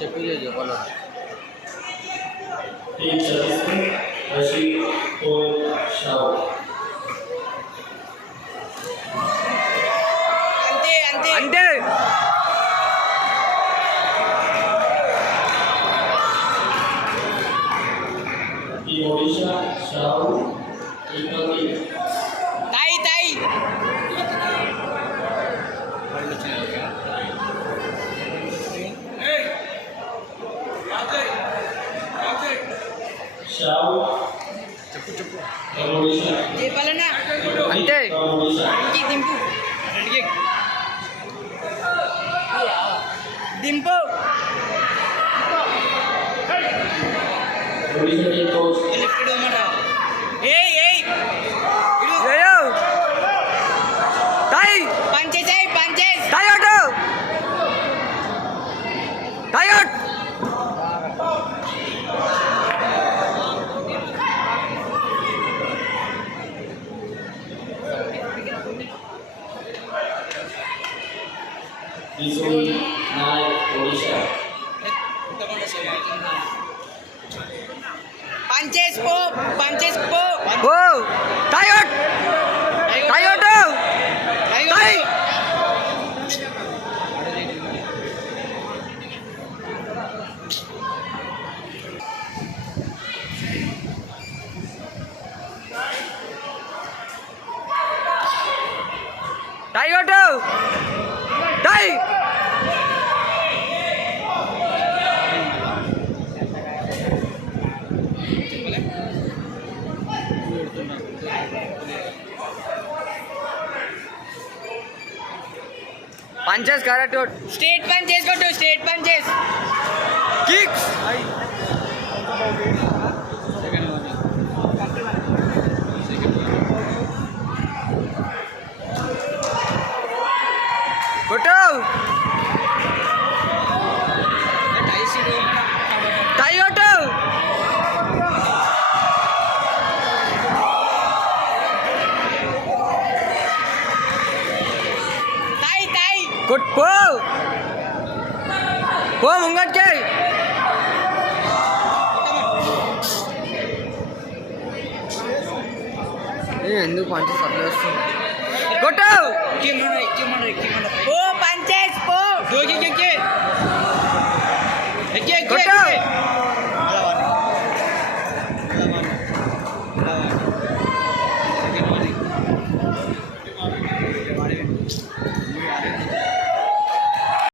చెప్పి చెప్పాలి అంతే అంతే అంటే తాయి తాయి చెప్పు చెప్పు చెప్పాలన్నా అంటే ఇంటికి దింపు దింపు ఇప్పుడు ఏయ్ ఏయ్ ఏయో టై పంచేసాయి పంచేస్ టైట్ టైట్ పంచేస్ పో ఓ టైట్ టైట్ టై టైట్ టై పంచెస్ కరెక్ట్ స్ట్రేట్ పంచేస్ కొట్టు స్ట్రేట్ పంచేస్ కిక్స్ కొట్టు టై కొట్టు తాయి తాయి కొట్ పో పో ముంగట్కి ఎందుకు పంచి సర్లేస్తుంది కొట్టు కిమ్మడ